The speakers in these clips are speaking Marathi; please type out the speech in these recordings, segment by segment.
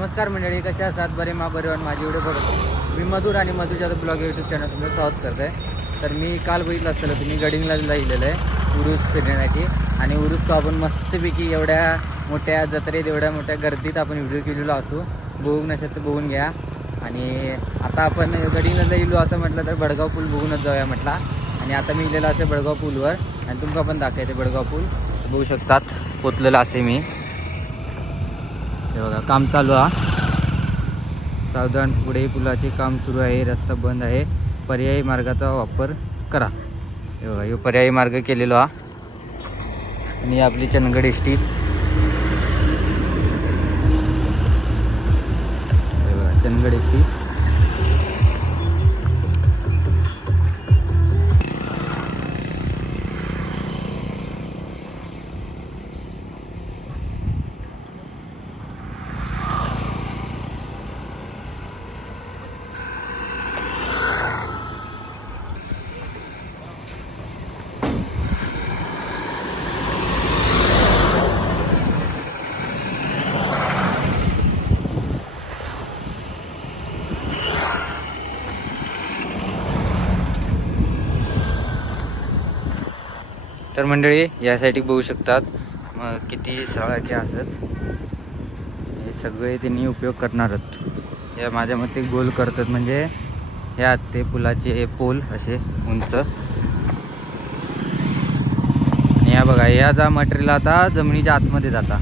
नमस्कार मंडळी कशा आहात बरे मा बरे माझी व्हिडिओ बघत मी मधुर आणि मधुच्या ब्लॉग यूट्यूब चॅनल तुमचं स्वागत करत आहे तर मी काल बघितलं असतं तुम्ही गडिंगला लिहिलेलं आहे उरूस फिरण्यासाठी. आणि उरुस तो आपण मस्तपैकी एवढ्या मोठ्या जत्रेत एवढ्या मोठ्या गर्दीत आपण व्हिडिओ केलेलो असू. बघून नसेल तर बघून घ्या. आणि आता आपण गडिंगला येलो असं म्हटलं तर बडगाव पूल बघूनच जाऊया म्हटला. आणि आता मी गेलेलो असे बडगाव पूलवर. आणि तुमका पण दाखवायचं बडगाव पूल. बघू शकतात पोचलेलं असे मी. हे बघा काम चालू आहे. सावधान पुढे पुलाचे काम सुरू आहे रस्ता बंद आहे. पर्यायी मार्गाचा वापर करा. हे बघा हे पर्यायी मार्ग केलेलो हा. आणि आपली Chandgad S T. Chandgad S T. तर मंडळी यासाठी बघू शकतात मग किती सळाचे असत हे सगळे त्यांनी उपयोग करणारच या माझ्या मते गोल करतात म्हणजे ह्या ते पुलाचे पोल असे उंच. आणि या बघा या जा मटेरियल आता जमिनीच्या आतमध्ये जाता.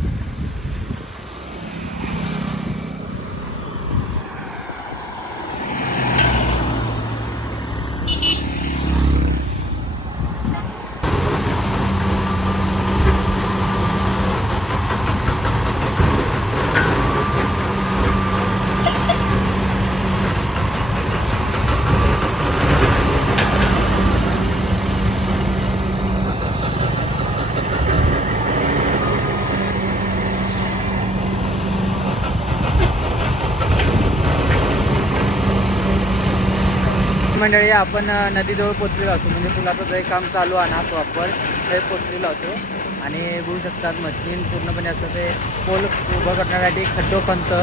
मंडळी आपण नदीजवळ पोचलेलो असतो म्हणजे पुलाचं जे काम चालू आहे ना प्रॉपर ते पोचलेलो असतो आणि बघू शकतात मशीन पूर्णपणे असतं ते पोल उभं करण्यासाठी खड्डो खणतं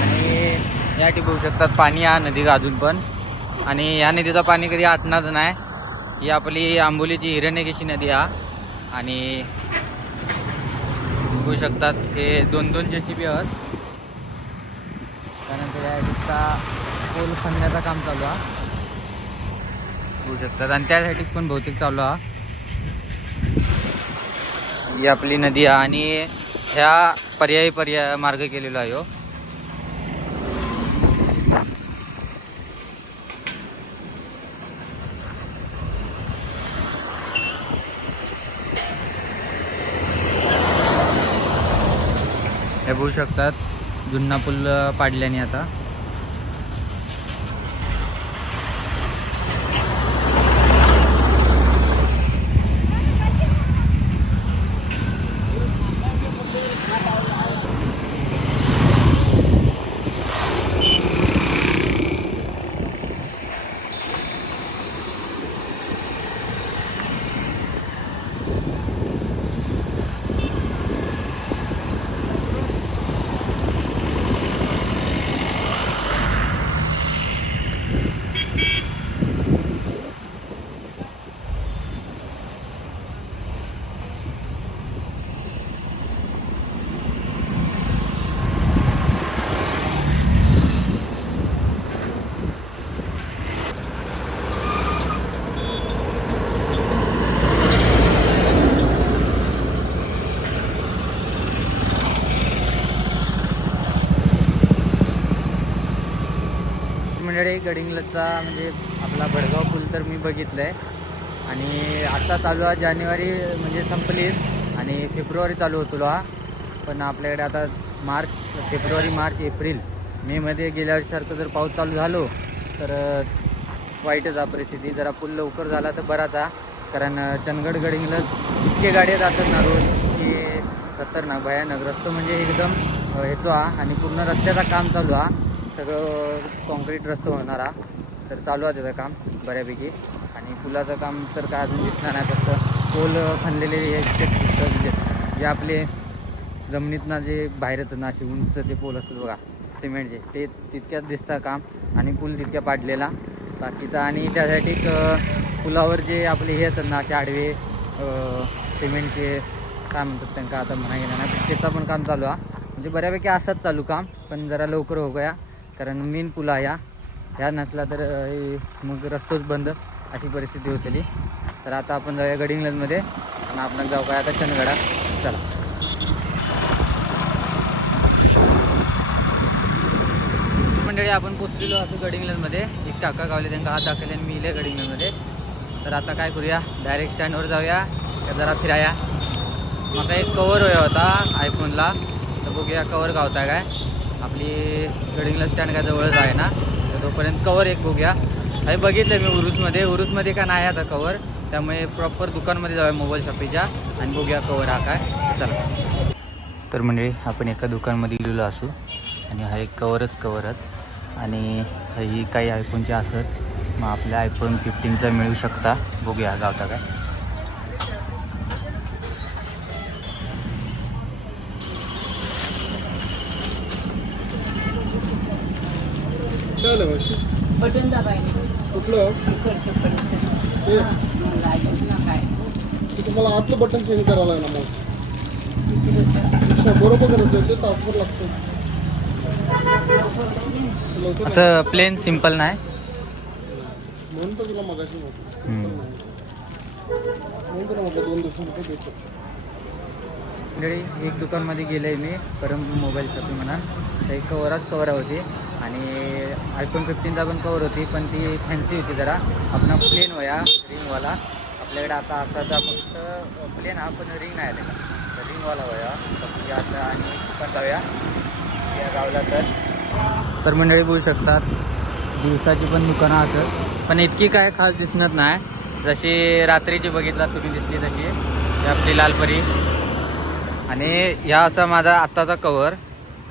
आणि यासाठी बघू शकतात पाणी आहे नदीचं अजून पण. आणि या नदीचं पाणी कधी आटणार नाही. ही आपली आंबोलीची हिरण्यकेशी नदी हा. आणि बघू शकतात हे दोन दोन जे सी बी आहेत. त्यानंतर या पोल खणण्याचं काम चालू आहे. होऊ शकतात. आणि त्यासाठी पण बहुतेक चालू हा. ही आपली नदी आहे आणि ह्या पर्यायी पर्याय मार्ग केलेला आहे हो. हे बघू शकतात जुन्ना पूल पाडल्याने आता. मंडळी गडिंगलचा म्हणजे आपला भडगाव पूल तर मी बघितलं आहे आणि आत्ता चालू आहे जानेवारी म्हणजे संपलीच आणि फेब्रुवारी चालू होतो हा. पण आपल्याकडे आता मार्च फेब्रुवारी मार्च एप्रिल मेमध्ये गेल्या वर्षीसारखं जर पाऊस चालू झालो तर वाईटच आहे परिस्थिती. जरा पूल लवकर झाला तर बराच आहे कारण चंदगड गडिंगलज इतके गाड्या जातात ना रोज की खतरनाक भयानक. रस्तो म्हणजे एकदम ह्याचो हा. आणि पूर्ण रस्त्याचा काम चालू हा. सगळं कॉन्क्रीट रस्तो होणार. हा तर चालू आहे त्याचं काम बऱ्यापैकी. आणि पुलाचं काम तर काय अजून दिसणार नाही फक्त पोल खणलेले हे म्हणजे जे आपले जमिनीतनं जे बाहेर येतं ना असे उंच ते पोल असतात बघा सिमेंटचे ते तितक्यात दिसतं काम. आणि पूल तितक्या पाडलेला. बाकीचा आणि त्यासाठी पुलावर जे आपले हे येतात ना असे आडवे सिमेंटचे काय म्हणतात त्यांना आता म्हणा गेलं ना त्याचं पण काम चालू आहे. म्हणजे बऱ्यापैकी असंच चालू काम पण जरा लवकर हो गया कारण मेन पुल आहे हा. ह्या नसला तर मग रस्तोच बंद अशी परिस्थिती होतली. तर आता आपण जाऊया गडिंग्लजमध्ये आणि आपण जाऊ काय आता चंदगडा. चला. मंडळी आपण पोचलेलो असं गडिंग्लजमध्ये एक टाका गावले त्यांना हात दाखवले आणि मी इले गडिंग्लजमध्ये तर आता काय करूया? डायरेक्ट स्टँडवर जाऊया. का जरा फिराया. माझा एक कवर होया होता आयफोनला तर बघूया कवर गावता काय. आपली गडिंगला स्टँड काय जवळच आहे ना? तर तोपर्यंत कवर एक बघूया. हे बघितलं मी उरुसमध्ये. उरुसमध्ये का नाही आता कवर त्यामुळे प्रॉपर दुकानमध्ये जाऊया मोबाईल शॉपीच्या आणि बघूया कवर हा काय. चला. तर म्हणजे आपण एका दुकानमध्ये गेलेलो असू आणि हा एक कवरच कवरच आणि ही काही आयफोनचे असत मग आपल्या आयफोन फिफ्टीनचा मिळू शकता. बघूया गावता काय. दाबायला कुठलं? हे. ते तुम्हाला आतलं बटन चेंज करावं लागणार मग. अच्छा, बरोबर करायचं ते तासभर लागतं. लवकर नाही. असं प्लेन सिंपल नाही. म्हणून तर तुला मगाशी म्हटलं. म्हणून तर म्हटलं दोन दिवसांमध्ये देतो. मंडळी एक दुकानमध्ये गेलो आहे मी परम मोबाईल शॉपिंग म्हणा. तर एक कवरच कवर होती. आणि आयफोन फिफ्टीनचा पण कवर होती पण ती फॅन्सी होती जरा. आपण प्लेन वया रिंगवाला आपल्याकडे आता आताचा फक्त प्लेन हा पण रिंग नाही आलेला. तर रिंगवाला वया. तर आता आणि पण जाऊया. या गावला तर. तर मंडळी बोलू शकतात दिवसाची पण दुकानं असत पण इतकी काय खास दिसणार नाही. जशी रात्रीची बघितला तुम्ही दिसली तशी. आपली लालपरी. आणि ह्या असा माझा आत्ताचा कवर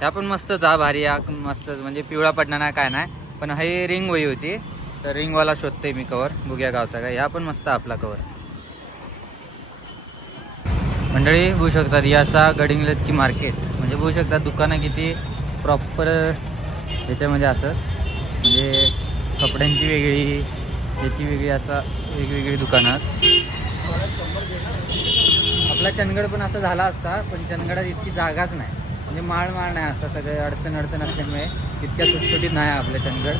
ह्या पण मस्तच हा भारी हा मस्तच म्हणजे पिवळा पडणार नाही काय नाही. पण ही रिंग वही होती. तर रिंगवाला शोधते मी कवर बुग्या गावता का ह्या पण मस्त आपला कवर मंडळी बघू शकतात याचा असा मार्केट म्हणजे बघू शकतात दुकानं किती प्रॉपर ह्याच्यामध्ये असं. म्हणजे कपड्यांची वेगळी याची वेगळी असा वेगवेगळी दुकानं आपला चंदगड पण असा झाला असता पण चंदगडात इतकी जागाच नाही. म्हणजे माळ माळ नाही असं सगळे अडचण अडचण असल्यामुळे इतक्या सुटसुटीत नाही आहे आपलं चंदगड.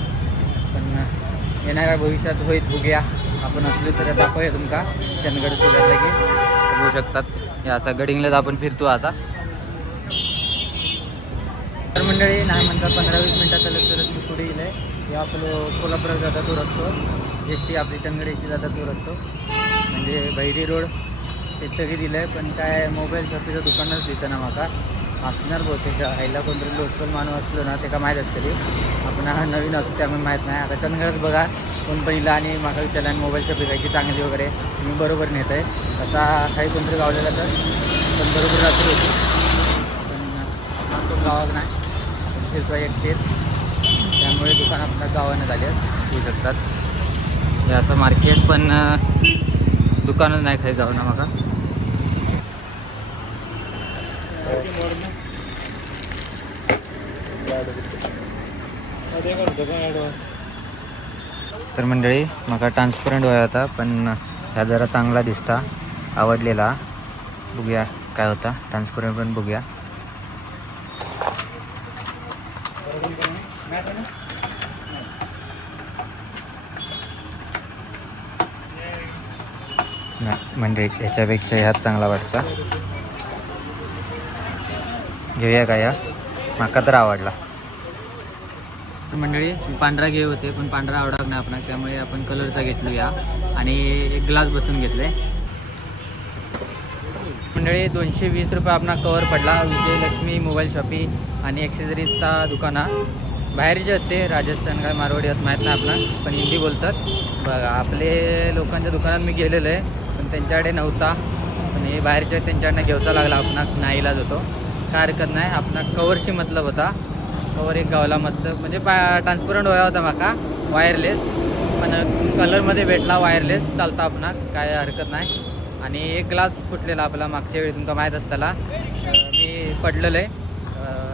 पण येणाऱ्या भविष्यात होईत बघूया. आपण असलो तर दाखवूया तुमका. चंदगड सुधारलं की. बघू शकतात. या असा गडिंगलाच आपण फिरतो आता. तर मंडळी नाही म्हणतात पंधरा वीस मिनटात चालत चालत मी पुढे येईल किंवा आपलं कोल्हापुरात जाता तो रस्तो एस टी आपली चंदगड जाता तो रस्तो म्हणजे बहिरी रोड तिथं दिलं आहे पण काय मोबाईल शॉपीचं दुकानच दिसेना माका. असणार बहुतेक. ह्याला कोणतरी लोकल माणूस असलो ना ते का माहीत असतली आपण हा नवीन असतो त्यामुळे माहीत नाही. आता चंदगडच बघा कोण पहिला आणि माका विचारला आणि मोबाईल शॉपी चांगली वगैरे मी बरोबर नेत आहे. असा काही कोणतरी गावलेला तर पण बरोबर रात्री होती. पण आपण कोण गावात नाही. पण फिरतो एकटेच. त्यामुळे दुकान आपल्या गावानं झाले होऊ शकतात. हे असं मार्केट पण दुकानच नाही काही जाऊ ना माका तर मंडळी माका ट्रान्सपरंट वया होता पण ह्या जरा चांगला दिसता आवडलेला. बघूया काय होता. ट्रान्सपरंट पण बघूया. म्हणजे ह्याच्यापेक्षा ह्याच चांगला वाटता. घेऊया का या? माका तर आवडला. मंडळी पांढरा घे होते पण पांढरा आवडत नाही आपण त्यामुळे आपण कलरचा घेतलो या आणि एक ग्लास बसून घेतलाय. मंडळी दोनशे वीस रुपये आपला कवर पडला. विजयलक्ष्मी मोबाईल शॉपी आणि ॲक्सेसरीजचा दुकाना बाहेर जे होते राजस्थान काय मारवाडी होत माहीत नाही आपला पण हिंदी बोलतात. बघा आपले लोकांच्या दुकानात मी गेलेलो आहे पण त्यांच्याकडे नव्हता. पण हे बाहेरचे त्यांच्याकडनं घेऊचा लागला आपणाक नाईलाज होतो. काय हरकत नाही आपणा कवरशी मतलब होता. कवर एक गावला मस्त. म्हणजे पा ट्रान्सपरंट होया होता माका. वायरलेस पण कलरमध्ये भेटला वायरलेस चालता आपणा काय हरकत नाही. आणि एक ग्लास फुटलेला आपला मागच्या वेळी तुमका माहीत असताना मी पडलेलं आहे.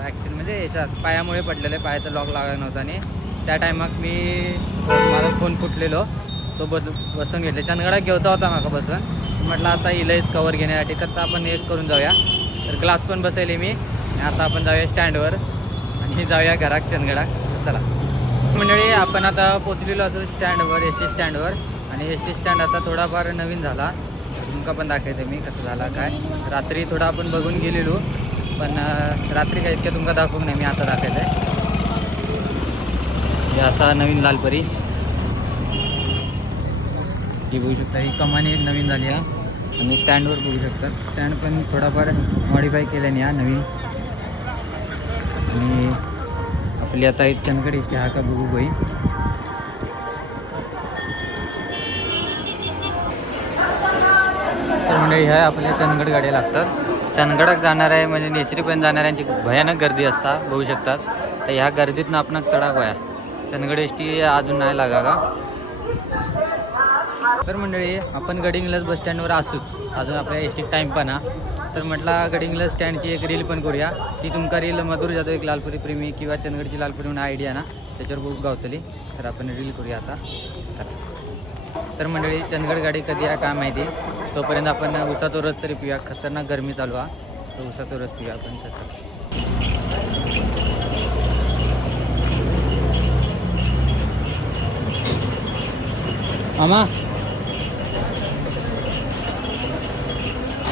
ॲक्सिडेंट म्हणजे याच्यात पायामुळे पडलेलं आहे. पायाचा लॉक लागला नव्हता आणि त्या टायमात मी माझा फोन फुटलेलो. तो बद बसून घेतले. चंदगडात घेवता होता माका बसून. म्हटलं आता इलंच कवर घेण्यासाठी. तर आपण एक करून जाऊया. तर ग्लास पण बसेल मी. आता आपण जाऊया स्टँडवर आणि जाऊया घराक चंदगडात. चला. मंडळी आपण आता पोचलेलो असतो स्टँडवर एस टी स्टँडवर. आणि एस टी स्टँड आता थोडाफार नवीन झाला. तुमका पण दाखवते मी कसं झाला काय. रात्री थोडा आपण बघून गेलेलो पण रात्री काय इतक्या तुमका दाखवू नाही मी आता दाखवते. हे असा नवीन लालपरी. ही बघू शकता ही कमानी एक नवीन झाली आहे. आणि स्टँडवर बघू शकता. स्टँड पण थोडाफार मॉडिफाय केल्याने हा नवीन आणि आपली आता एक चंदगड हा का बघू बाई. तर म्हणजे ह्या आपल्या चंदगड गाड्या लागतात. चंदगडात जाणार आहे म्हणजे नेसरीपर्यंत जाणाऱ्यांची भयानक गर्दी असता बघू शकतात. तर ह्या गर्दीतनं आपण तडाक वया चंदगड एस टी अजून नाही लागा का? तर मंडळी आपण गडिंगलाच बस स्टँडवर असूच. अजून आपल्या एस टी टाईम पण हा. तर म्हटला गडिंगला स्टँडची एक रील पण करूया. ती तुमका रील मधुर जातो एक लालपुरी प्रेमी किंवा चंदगडची लालपुरी म्हणून आयडिया ना त्याच्यावर बुक गावतली. तर आपण रील करूया आता. चला. तर मंडळी चंदगड गाडी कधी आहे काय माहिती? तोपर्यंत आपण उसाचा रस तरी पिऊया. खतरनाक गरमी चालू हा तर उसाचा रस पिऊया आपण त्याचा मामा.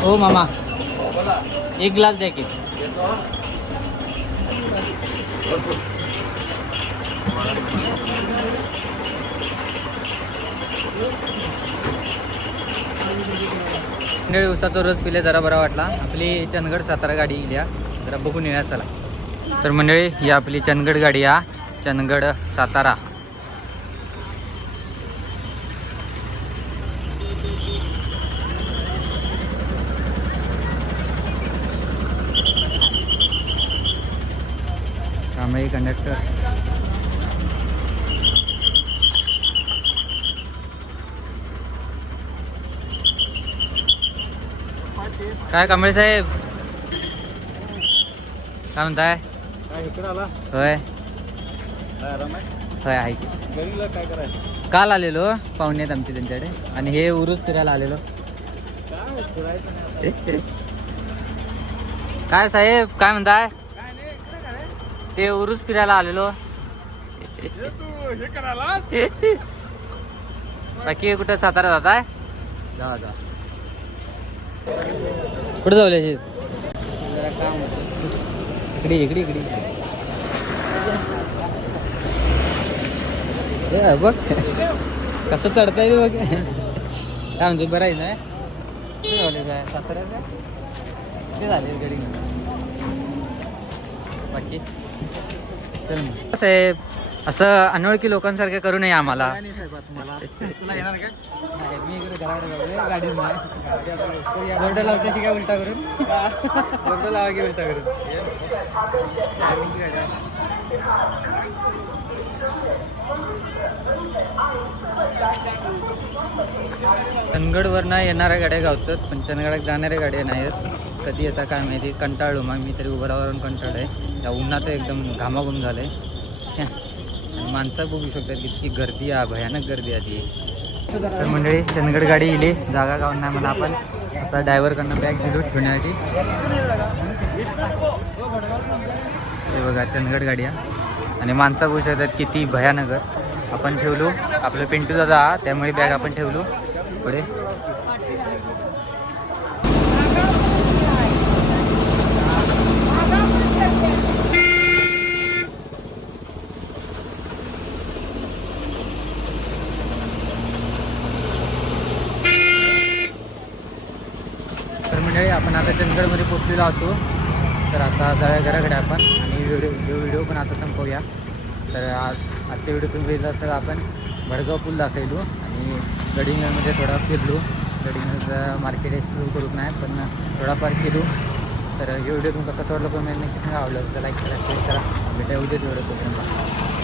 हो मामा. एक ग्लास द्या की. मंडळी उसाचा रस पिले जरा बरा वाटला. आपली चंदगड सातारा गाडी गेली जरा बघून येण्यात चला. तर मंडळी ही आपली चंदगड गाडी हा. चंदगड सातारा. कांबळी कंडक्टर काय कांबळे साहेब? काय म्हणताय? इकडे आला? होय. होय आहे की. काल आलेलो पाहुणे आहेत आमचे त्यांच्याकडे. आणि हे उरूस फिरायला आलेलो. काय साहेब काय म्हणताय? ते उरूस फिरायला आलेलो. तू हे बाकी कुठं सातारा जाताय जा जा. कुठं जाऊले इकडे इकडे इकडे. बघ. कसं चढता येईल बघ. काय म्हणतो बरं आहे ना? कुठे जाऊले काय साताऱ्याचं कुठे झाले गडी? बाकी. साहेब असं अनोळखी लोकांसारखं करू नये आम्हाला. बोर्ड लावते काय उलटा करून? बोर्ड लावा की उलटा करून? चंदगडवरनं येणाऱ्या गाड्या गावतात पण चंदगडात जाणाऱ्या गाड्या नाहीत कधी येतात काय माहिती कंटाळलो. मग मी तरी उभं राहून कंटाळलो आहे. या उन्हात एकदम घामाघूम झालं आहे. माणसं बघू शकतात किती गर्दी आहे. भयानक गर्दी आहे ती. तर मंडळी चंदगड गाडी इली. जागा गावून नाही म्हणा आपण. असा ड्रायव्हरकडनं बॅग दिलो ठेवण्यासाठी हे बघा चंदगड गाडी आहे. आणि माणसं बघू शकतात किती भयानक. आहे. आपण ठेवलो. आपलं पिंटू दादा त्यामुळे बॅग आपण ठेवलो. पुढे. मंडळी आपण आता चंदगडमध्ये पोचलेलो असू तर आता जाऊया घराकडे आपण आणि व्हिडिओ व्हिडिओ पण आता संपवूया. तर आज आजच्या व्हिडिओ तुम्ही बघितला तर आपण भडगाव पूल दाखवलो आणि गडिंगमध्ये थोडा फिरलो. गडिंगलचं मार्केट सुरू करू नाही पण थोडाफार केलो तर हे व्हिडिओ तुमचा कसं वाटलं कमेंट नक्की सांगा. आवडलं तर लाईक करा शेअर करा. भेटा उद्याच व्हिडिओ तोपर्यंत.